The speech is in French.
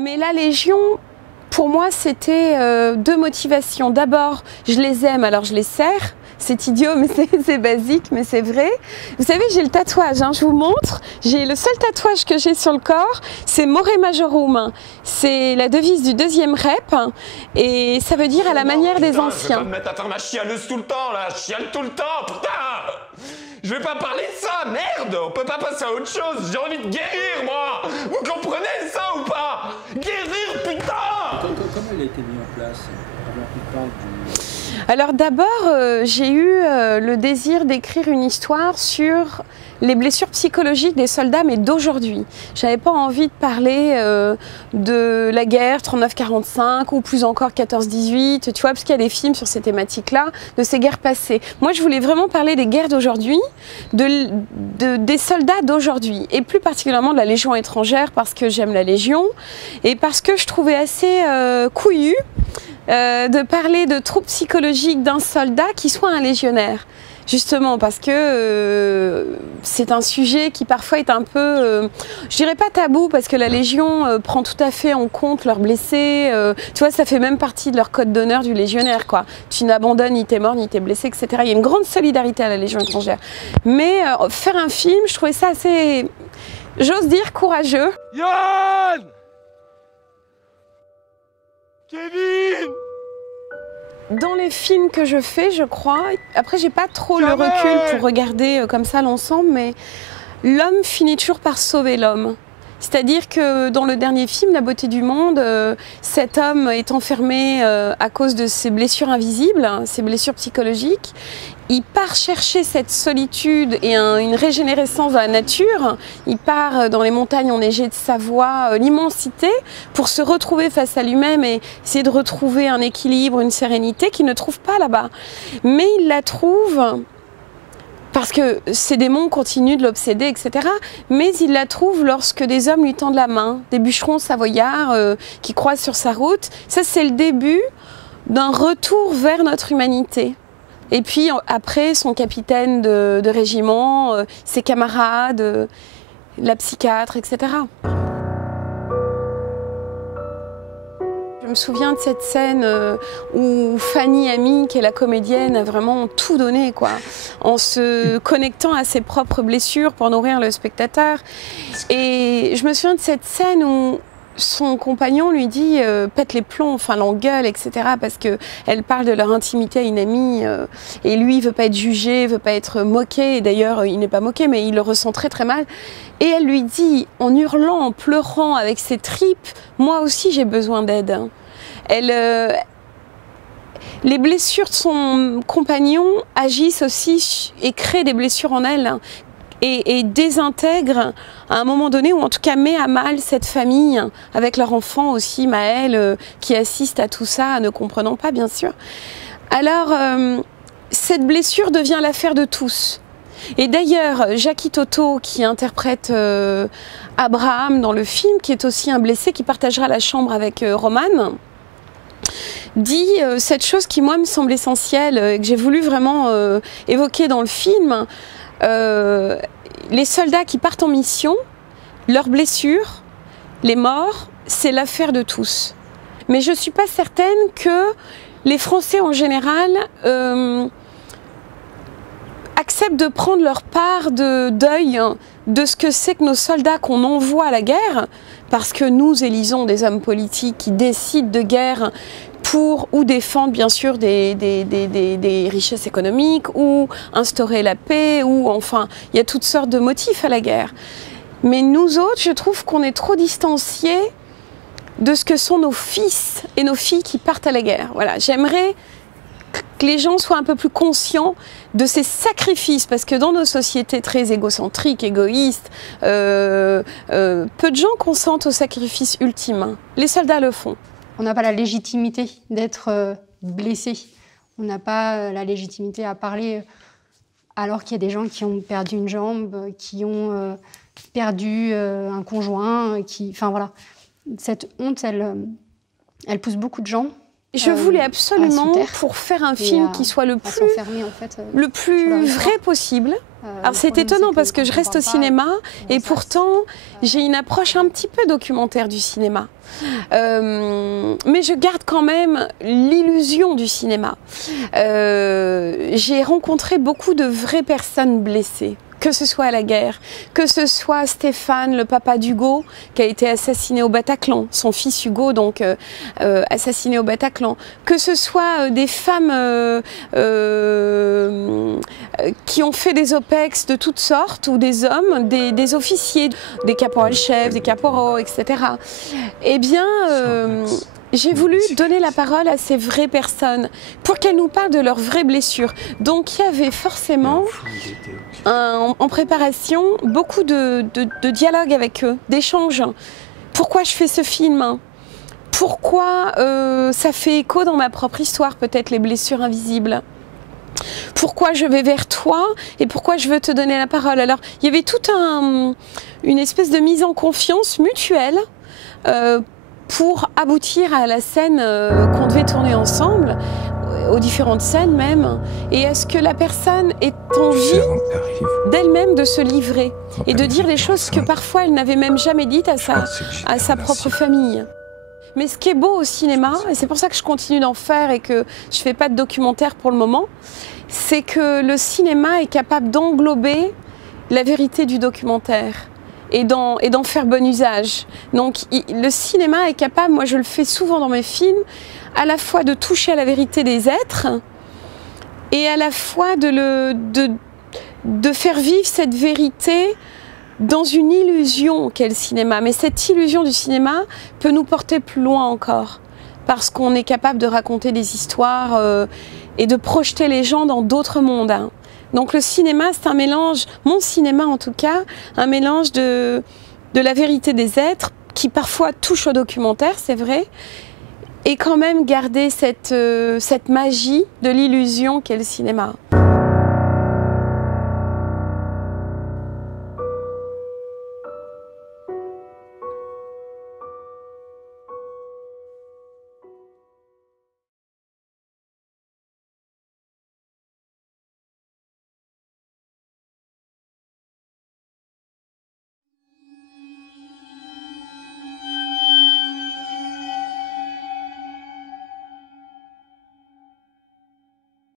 Mais la Légion, pour moi, c'était deux motivations. D'abord, je les aime, alors je les sers. C'est idiot, mais c'est basique, mais c'est vrai. Vous savez, j'ai le tatouage, hein, je vous montre. J'ai le seul tatouage que j'ai sur le corps, c'est More Majorum. C'est la devise du 2e rep, et ça veut dire à la manière des anciens. Je vais pas me mettre à faire ma chialeuse tout le temps, là. Je chiale tout le temps, putain. Je vais pas parler de ça, merde. On peut pas passer à autre chose. J'ai envie de guérir, moi. Vous comprenez ça ou pas? Guérir, putain. Comment elle a été mise en place avant qu'on parle du... Alors d'abord, j'ai eu le désir d'écrire une histoire sur les blessures psychologiques des soldats, mais d'aujourd'hui. J'avais pas envie de parler de la guerre 39-45 ou plus encore 14-18, tu vois, parce qu'il y a des films sur ces thématiques-là, de ces guerres passées. Moi, je voulais vraiment parler des guerres d'aujourd'hui, des soldats d'aujourd'hui, et plus particulièrement de la Légion étrangère, parce que j'aime la Légion, et parce que je trouvais assez couillu de parler de troubles psychologiques d'un soldat qui soit un légionnaire. Justement parce que c'est un sujet qui parfois est un peu, je dirais pas tabou, parce que la Légion prend tout à fait en compte leurs blessés, tu vois, ça fait même partie de leur code d'honneur du légionnaire, quoi. Tu n'abandonnes ni tes morts ni tes blessés, etc. Il y a une grande solidarité à la Légion étrangère. Mais faire un film, je trouvais ça assez, j'ose dire, courageux. Yann! Kevin! Dans les films que je fais, je crois, après j'ai pas trop le recul pour regarder comme ça l'ensemble, mais l'homme finit toujours par sauver l'homme. C'est-à-dire que dans le dernier film, La beauté du monde, cet homme est enfermé à cause de ses blessures invisibles, ses blessures psychologiques. Il part chercher cette solitude et une régénérescence dans la nature. Il part dans les montagnes enneigées de Savoie, l'immensité, pour se retrouver face à lui-même et essayer de retrouver un équilibre, une sérénité qu'il ne trouve pas là-bas. Mais il la trouve parce que ses démons continuent de l'obséder, etc. Mais il la trouve lorsque des hommes lui tendent la main, des bûcherons savoyards qui croisent sur sa route. Ça, c'est le début d'un retour vers notre humanité. Et puis après, son capitaine de régiment, ses camarades, la psychiatre, etc. Je me souviens de cette scène où Fanny Ami, qui est la comédienne, a vraiment tout donné, quoi, en se connectant à ses propres blessures pour nourrir le spectateur. Et je me souviens de cette scène où son compagnon lui dit pète les plombs, enfin l'engueule, etc. parce qu'elle parle de leur intimité à une amie et lui il veut pas être jugé, il veut pas être moqué, et d'ailleurs il n'est pas moqué mais il le ressent très très mal. Et elle lui dit en hurlant, en pleurant avec ses tripes, moi aussi j'ai besoin d'aide. Les blessures de son compagnon agissent aussi et créent des blessures en elle. Et désintègre à un moment donné, ou en tout cas met à mal cette famille, avec leur enfant aussi, Maëlle, qui assiste à tout ça, ne comprenant pas bien sûr. Alors, cette blessure devient l'affaire de tous. Et d'ailleurs, Jackie Toto, qui interprète Abraham dans le film, qui est aussi un blessé, qui partagera la chambre avec Roman, dit cette chose qui moi me semble essentielle, et que j'ai voulu vraiment évoquer dans le film. Les soldats qui partent en mission, leurs blessures, les morts, c'est l'affaire de tous. Mais je ne suis pas certaine que les Français en général acceptent de prendre leur part de deuil de ce que c'est que nos soldats qu'on envoie à la guerre, parce que nous élisons des hommes politiques qui décident de guerre pour ou défendre bien sûr des richesses économiques ou instaurer la paix, ou enfin il y a toutes sortes de motifs à la guerre. Mais nous autres, je trouve qu'on est trop distanciés de ce que sont nos fils et nos filles qui partent à la guerre. Voilà, j'aimerais que les gens soient un peu plus conscients de ces sacrifices, parce que dans nos sociétés très égocentriques, égoïstes, peu de gens consentent au sacrifice ultime. Les soldats le font. On n'a pas la légitimité d'être blessé. On n'a pas la légitimité à parler alors qu'il y a des gens qui ont perdu une jambe, qui ont perdu un conjoint, enfin voilà. Cette honte, elle pousse beaucoup de gens Je voulais absolument, Terre. pour faire un film qui soit le plus vrai possible. Alors c'est étonnant parce que je reste au cinéma et pourtant j'ai une approche un petit peu documentaire du cinéma. Mais je garde quand même l'illusion du cinéma. J'ai rencontré beaucoup de vraies personnes blessées. Que ce soit à la guerre, que ce soit Stéphane, le papa d'Hugo, qui a été assassiné au Bataclan, son fils Hugo, donc assassiné au Bataclan, que ce soit des femmes qui ont fait des OPEX de toutes sortes, ou des hommes, des officiers, des caporals-chefs, des caporaux, etc. Eh bien, j'ai voulu donner la parole à ces vraies personnes pour qu'elles nous parlent de leurs vraies blessures. Donc il y avait forcément en préparation beaucoup de dialogues avec eux, d'échanges. Pourquoi je fais ce film? Pourquoi ça fait écho dans ma propre histoire, peut-être les blessures invisibles? Pourquoi je vais vers toi et pourquoi je veux te donner la parole? Alors il y avait toute une espèce de mise en confiance mutuelle pour aboutir à la scène qu'on devait tourner ensemble, aux différentes scènes même, et à ce que la personne ait envie d'elle-même de se livrer et de dire des choses que parfois elle n'avait même jamais dites à sa propre famille. Mais ce qui est beau au cinéma, et c'est pour ça que je continue d'en faire et que je ne fais pas de documentaire pour le moment, c'est que le cinéma est capable d'englober la vérité du documentaire et d'en faire bon usage. Donc le cinéma est capable, moi je le fais souvent dans mes films, à la fois de toucher à la vérité des êtres et à la fois de faire vivre cette vérité dans une illusion qu'est le cinéma. Mais cette illusion du cinéma peut nous porter plus loin encore, parce qu'on est capable de raconter des histoires et de projeter les gens dans d'autres mondes. Hein. Donc le cinéma, c'est un mélange, mon cinéma en tout cas, un mélange de la vérité des êtres, qui parfois touche au documentaire, c'est vrai, et quand même garder cette magie de l'illusion qu'est le cinéma.